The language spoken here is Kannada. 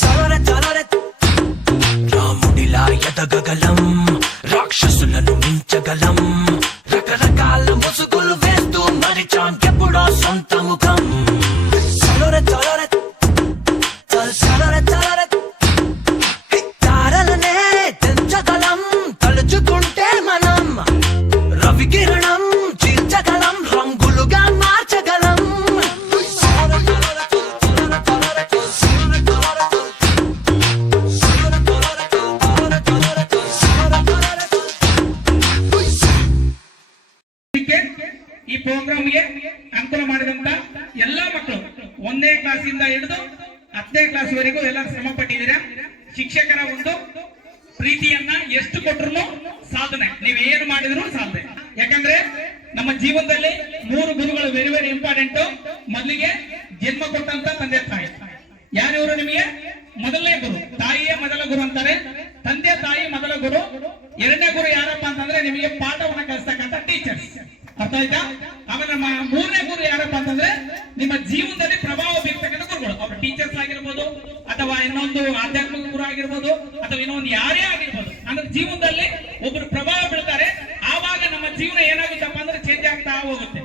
చలరే చలరే రాముడిలా ఎదగగలం రాక్షసులను మించగలం రకరకాల ముసుగులు వేస్తూ మరిచాం ఎప్పుడో సొంత ముఖం. చలరే చలరే చల్ చలరే ಈ ಪ್ರೋಗ್ರಾಮ್ಗೆ ಅನುಕೂಲ ಮಾಡಿದಂತ ಎಲ್ಲಾ ಮಕ್ಕಳು ಒಂದನೇ ಕ್ಲಾಸಿಂದ ಹಿಡಿದು ಹತ್ತನೇ ಕ್ಲಾಸ್ ವರೆಗೂ ಎಲ್ಲ ಶ್ರಮ ಪಟ್ಟಿದ್ದೀರಾ? ಶಿಕ್ಷಕರ ಒಂದು ಪ್ರೀತಿಯನ್ನ ಎಷ್ಟು ಕೊಟ್ಟರು ಸಾಧನೆ ನೀವ್ ಏನು ಮಾಡಿದ್ರು ಸಾಧನೆ ಯಾಕಂದ್ರೆ ನಮ್ಮ ಜೀವನದಲ್ಲಿ ಮೂರು ಗುರುಗಳು ವೆರಿ ವೆರಿ ಇಂಪಾರ್ಟೆಂಟ್ ಮೊದಲಿಗೆ ಜನ್ಮ ಕೊಟ್ಟಂತ ತಂದೆ, ತಾಯಿ. ಯಾರಿವರು ನಿಮಗೆ? ಮೊದಲನೇ ಗುರು. ತಾಯಿಯೇ ಮೊದಲ ಗುರು ಅಂತಾರೆ. ತಂದೆ, ತಾಯಿ ಮೊದಲ ಗುರು. ಎರಡನೇ ಗುರು ಯಾರಪ್ಪ ಅಂತಂದ್ರೆ ನಿಮಗೆ ಪಾಠವನ್ನ ಕಲಿಸ್ತಕ್ಕಂಥ ಟೀಚರ್ಸ್ ಅರ್ಥ ಆಯ್ತಾ? ಮೂರನೇ ಗುರು ಯಾರಪ್ಪ ಅಂತಂದ್ರೆ ನಿಮ್ಮ ಜೀವನದಲ್ಲಿ ಪ್ರಭಾವ ಬೀರ್ತಕ್ಕಂಥ ಗುರುಗಳು. ಅವ್ರ ಟೀಚರ್ಸ್ ಆಗಿರ್ಬೋದು, ಅಥವಾ ಇನ್ನೊಂದು ಆಧ್ಯಾತ್ಮಿಕ ಗುರು ಆಗಿರ್ಬೋದು, ಅಥವಾ ಇನ್ನೊಂದು ಯಾರೇ ಆಗಿರ್ಬೋದು. ಅಂದ್ರೆ ಜೀವನದಲ್ಲಿ ಒಬ್ರು ಪ್ರಭಾವ ಬೀಳ್ತಾರೆ. ಆವಾಗ ನಮ್ಮ ಜೀವನ ಏನಾಗುತ್ತಪ್ಪ ಅಂದ್ರೆ ಚೇಂಜ್ ಆಗ್ತಾ ಹೋಗುತ್ತೆ.